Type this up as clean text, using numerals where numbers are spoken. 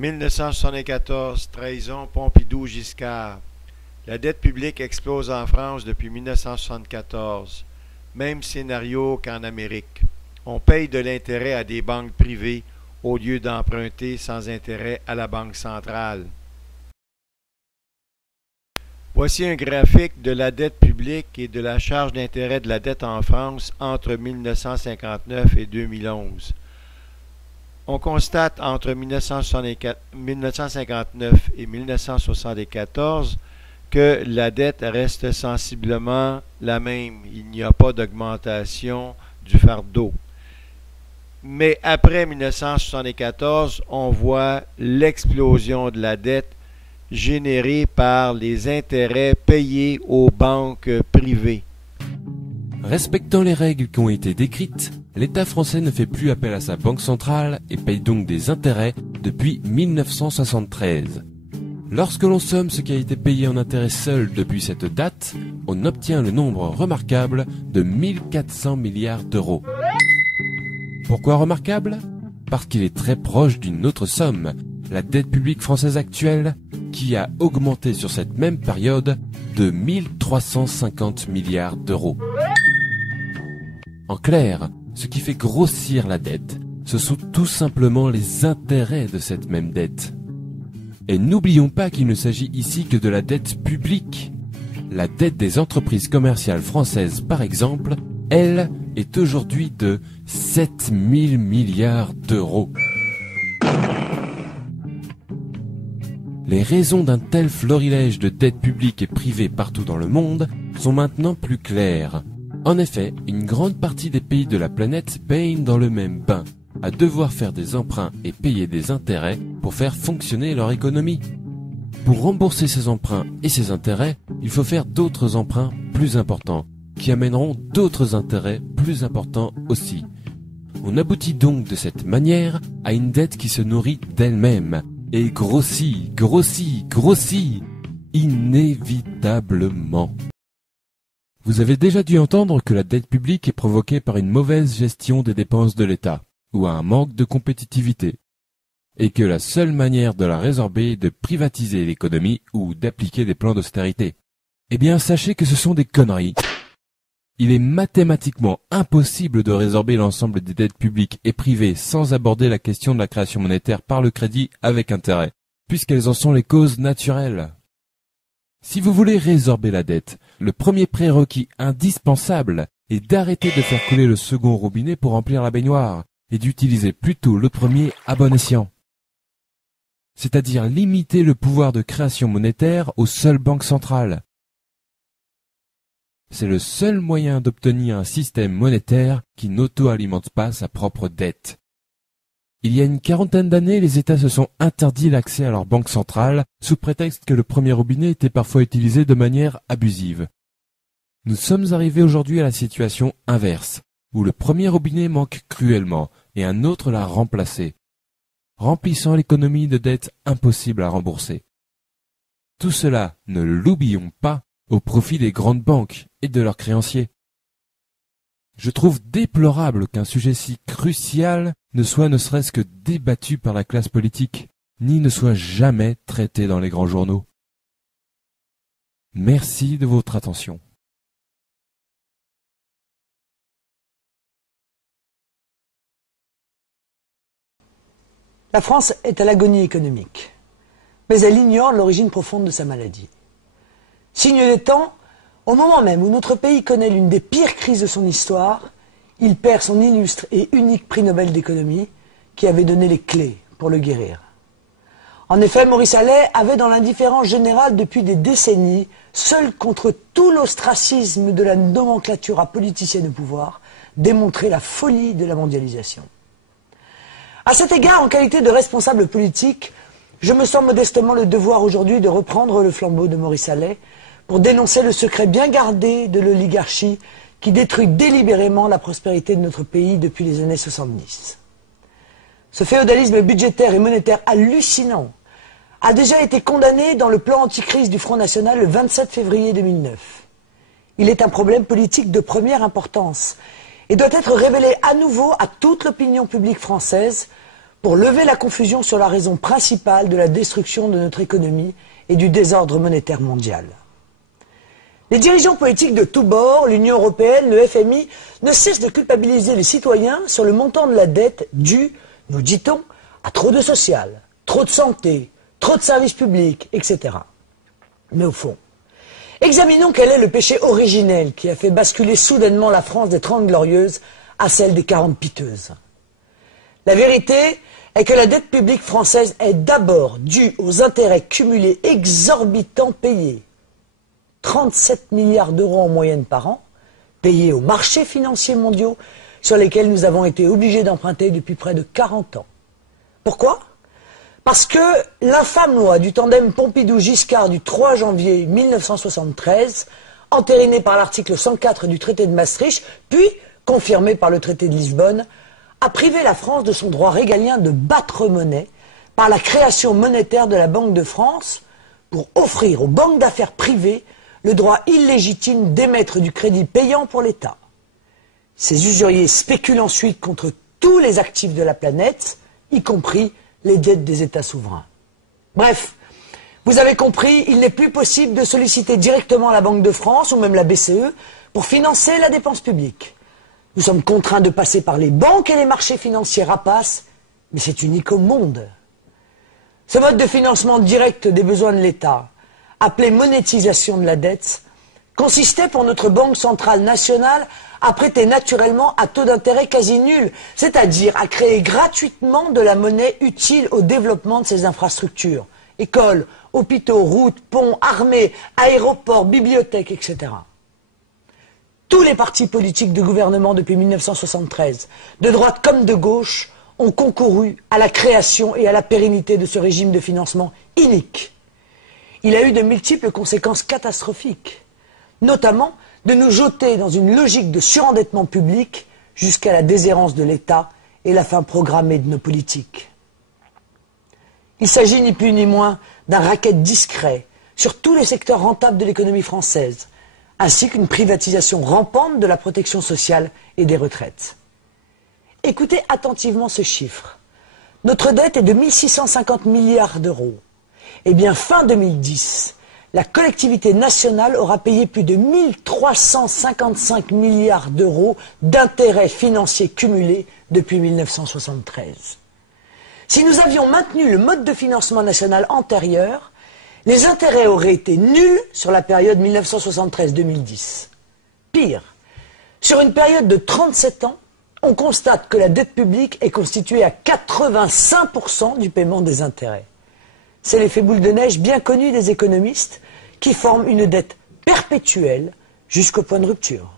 1974, trahison Pompidou-Giscard. La dette publique explose en France depuis 1974. Même scénario qu'en Amérique. On paye de l'intérêt à des banques privées au lieu d'emprunter sans intérêt à la Banque centrale. Voici un graphique de la dette publique et de la charge d'intérêt de la dette en France entre 1959 et 2011. On constate entre 1959 et 1974 que la dette reste sensiblement la même. Il n'y a pas d'augmentation du fardeau. Mais après 1974, on voit l'explosion de la dette générée par les intérêts payés aux banques privées. Respectant les règles qui ont été décrites, l'État français ne fait plus appel à sa banque centrale et paye donc des intérêts depuis 1973. Lorsque l'on somme ce qui a été payé en intérêts seul depuis cette date, on obtient le nombre remarquable de 1400 milliards d'euros. Pourquoi remarquable? Parce qu'il est très proche d'une autre somme, la dette publique française actuelle, qui a augmenté sur cette même période de 1350 milliards d'euros. En clair, ce qui fait grossir la dette, ce sont tout simplement les intérêts de cette même dette. Et n'oublions pas qu'il ne s'agit ici que de la dette publique. La dette des entreprises commerciales françaises, par exemple, elle, est aujourd'hui de 7000 milliards d'euros. Les raisons d'un tel florilège de dettes publiques et privées partout dans le monde sont maintenant plus claires. En effet, une grande partie des pays de la planète baignent dans le même bain, à devoir faire des emprunts et payer des intérêts pour faire fonctionner leur économie. Pour rembourser ces emprunts et ces intérêts, il faut faire d'autres emprunts plus importants, qui amèneront d'autres intérêts plus importants aussi. On aboutit donc de cette manière à une dette qui se nourrit d'elle-même, et grossit, grossit, grossit, inévitablement. Vous avez déjà dû entendre que la dette publique est provoquée par une mauvaise gestion des dépenses de l'État, ou un manque de compétitivité, et que la seule manière de la résorber est de privatiser l'économie ou d'appliquer des plans d'austérité. Eh bien, sachez que ce sont des conneries. Il est mathématiquement impossible de résorber l'ensemble des dettes publiques et privées sans aborder la question de la création monétaire par le crédit avec intérêt, puisqu'elles en sont les causes naturelles. Si vous voulez résorber la dette, le premier prérequis indispensable est d'arrêter de faire couler le second robinet pour remplir la baignoire et d'utiliser plutôt le premier à bon escient. C'est-à-dire limiter le pouvoir de création monétaire aux seules banques centrales. C'est le seul moyen d'obtenir un système monétaire qui n'auto-alimente pas sa propre dette. Il y a une quarantaine d'années, les États se sont interdit l'accès à leur banque centrale sous prétexte que le premier robinet était parfois utilisé de manière abusive. Nous sommes arrivés aujourd'hui à la situation inverse, où le premier robinet manque cruellement et un autre l'a remplacé, remplissant l'économie de dettes impossibles à rembourser. Tout cela, ne l'oublions pas, au profit des grandes banques et de leurs créanciers. Je trouve déplorable qu'un sujet si crucial ne soit ne serait-ce que débattu par la classe politique, ni ne soit jamais traité dans les grands journaux. Merci de votre attention. La France est à l'agonie économique, mais elle ignore l'origine profonde de sa maladie. Signe des temps, au moment même où notre pays connaît l'une des pires crises de son histoire, il perd son illustre et unique prix Nobel d'économie qui avait donné les clés pour le guérir. En effet, Maurice Allais avait dans l'indifférence générale depuis des décennies, seul contre tout l'ostracisme de la nomenclature politicienne au pouvoir, démontré la folie de la mondialisation. À cet égard, en qualité de responsable politique, je me sens modestement le devoir aujourd'hui de reprendre le flambeau de Maurice Allais pour dénoncer le secret bien gardé de l'oligarchie qui détruit délibérément la prospérité de notre pays depuis les années 70. Ce féodalisme budgétaire et monétaire hallucinant a déjà été condamné dans le plan anticrise du Front National le 27 février 2009. Il est un problème politique de première importance et doit être révélé à nouveau à toute l'opinion publique française pour lever la confusion sur la raison principale de la destruction de notre économie et du désordre monétaire mondial. Les dirigeants politiques de tous bords, l'Union européenne, le FMI, ne cessent de culpabiliser les citoyens sur le montant de la dette due, nous dit-on, à trop de social, trop de santé, trop de services publics, etc. Mais au fond, examinons quel est le péché originel qui a fait basculer soudainement la France des 30 glorieuses à celle des 40 piteuses. La vérité est que la dette publique française est d'abord due aux intérêts cumulés exorbitants payés. 37 milliards d'euros en moyenne par an, payés aux marchés financiers mondiaux sur lesquels nous avons été obligés d'emprunter depuis près de 40 ans. Pourquoi ? Parce que l'infâme loi du tandem Pompidou-Giscard du 3 janvier 1973, entérinée par l'article 104 du traité de Maastricht, puis confirmée par le traité de Lisbonne, a privé la France de son droit régalien de battre monnaie par la création monétaire de la Banque de France pour offrir aux banques d'affaires privées le droit illégitime d'émettre du crédit payant pour l'État. Ces usuriers spéculent ensuite contre tous les actifs de la planète, y compris les dettes des États souverains. Bref, vous avez compris, il n'est plus possible de solliciter directement la Banque de France ou même la BCE pour financer la dépense publique. Nous sommes contraints de passer par les banques et les marchés financiers rapaces, mais c'est unique au monde. Ce mode de financement direct des besoins de l'État, appelé monétisation de la dette, consistait pour notre Banque centrale nationale à prêter naturellement à taux d'intérêt quasi nul, c'est-à-dire à créer gratuitement de la monnaie utile au développement de ces infrastructures, écoles, hôpitaux, routes, ponts, armées, aéroports, bibliothèques, etc. Tous les partis politiques de gouvernement depuis 1973, de droite comme de gauche, ont concouru à la création et à la pérennité de ce régime de financement inique. Il a eu de multiples conséquences catastrophiques, notamment de nous jeter dans une logique de surendettement public jusqu'à la déshérence de l'État et la fin programmée de nos politiques. Il s'agit ni plus ni moins d'un racket discret sur tous les secteurs rentables de l'économie française, ainsi qu'une privatisation rampante de la protection sociale et des retraites. Écoutez attentivement ce chiffre. Notre dette est de 1650 milliards d'euros. Eh bien, fin 2010, la collectivité nationale aura payé plus de 1355 milliards d'euros d'intérêts financiers cumulés depuis 1973. Si nous avions maintenu le mode de financement national antérieur, les intérêts auraient été nuls sur la période 1973-2010. Pire, sur une période de 37 ans, on constate que la dette publique est constituée à 85% du paiement des intérêts. C'est l'effet boule de neige bien connu des économistes qui forment une dette perpétuelle jusqu'au point de rupture.